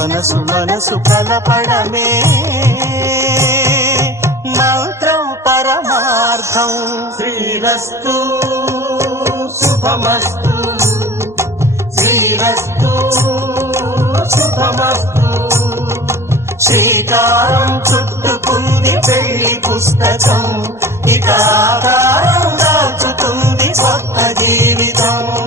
మనసు మనసు కలపడమే. మంత్రం పరమార్థం. శ్రీరస్తు శుభమస్తు. శ్రీరస్తు శుభమస్తు. శ్రీకారం చుట్టుకుంది పెళ్ళి పుస్తకం. ఇక ఆధారం కొత్త జీవితము